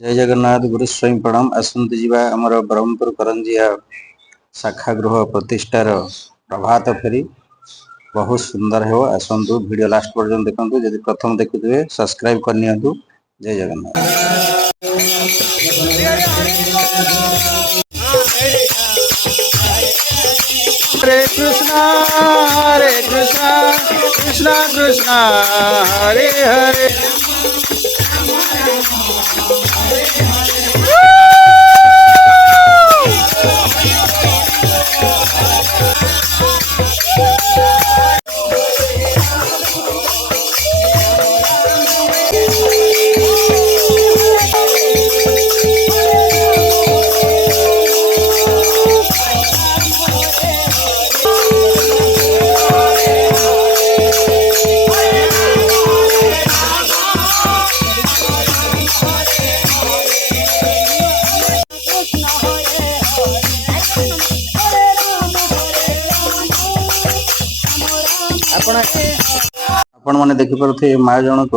जय जगन्नाथ गुरु स्वयं प्रणाम। आसंतु जीवा आमर ब्रह्मपुर करंजिया शाखा गृह प्रतिष्ठार प्रभात फेरी बहुत सुंदर है। आसंतु वीडियो लास्ट पर्यंत देखंतु। यदि प्रथम देखुथिबे सब्सक्राइब करनियंतु। जय जगन्नाथ। हरे कृष्णा कृष्णा कृष्णा हरे हरे। आपण माने देखि परथे माँ जनक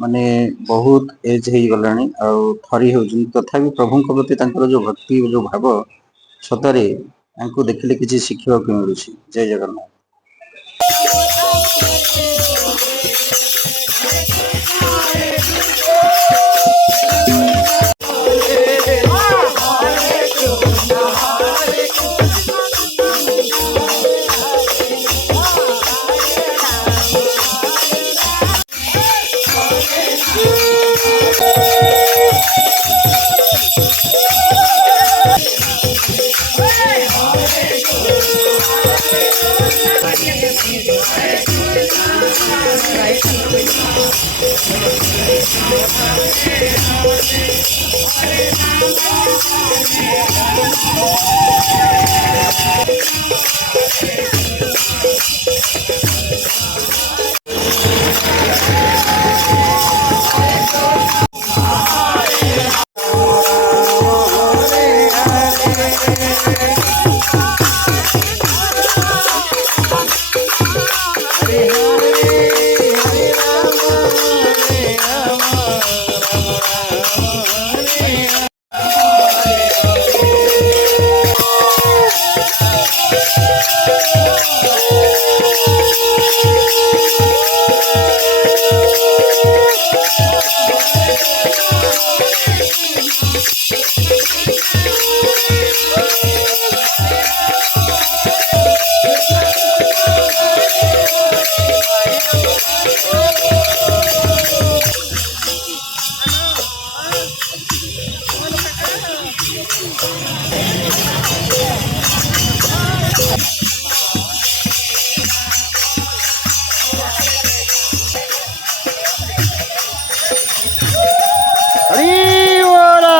माने बहुत एज हे गलानी आ थरी होउछन तथापि प्रभुଙ୍କ प्रति तांकर जो भक्ति जो भाव सतरे तांको देखिले किछि शिखिବାକୁ मिलुछि। जय जगन्नाथ। हरि बोला।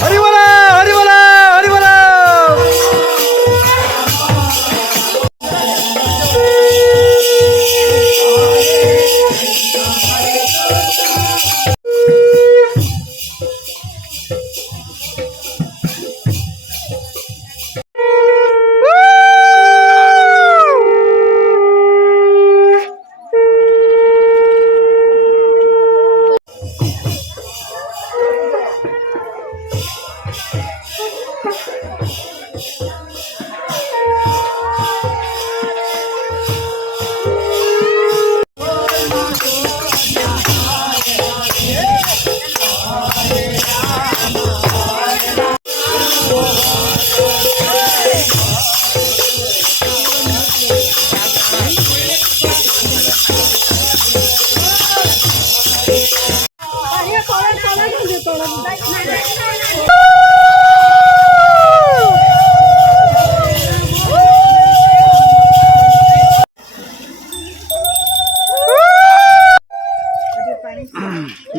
हरि बोला हरि बोला हरि बोला।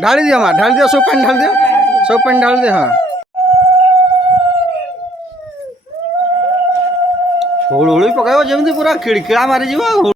ढाली दियो माँ, ढाल दियो, सब पानी ढाल दियो, सब पानी ढाल दियो। हाँ हुड़ हुड़ी पकाइब जमी पूरा किड़किड़ा मारी जीव।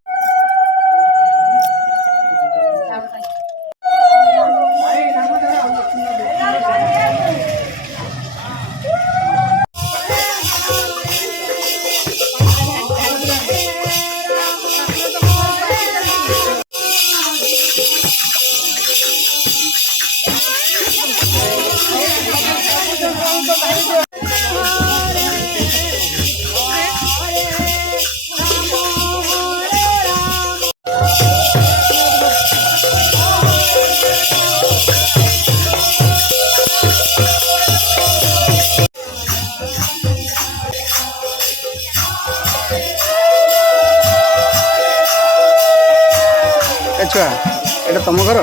छुआ एटा तुम घर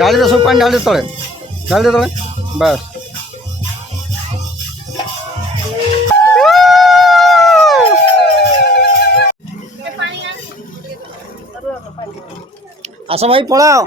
ढाली दे, सब पानी ढाल दे तले, ढाल दे तले बस। आस भाई पलाओ।